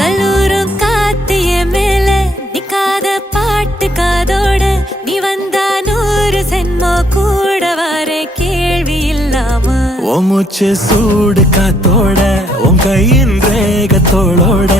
கல்லூரும் காத்திய மேல நிக்காத பாட்டு காதோட நீ வந்தா 100 சென்மோ கூட வர கேள்வி இல்லாம ஓ மூச்சு சூடு காத்தோட உன் கையின் ரேகத்தோளோட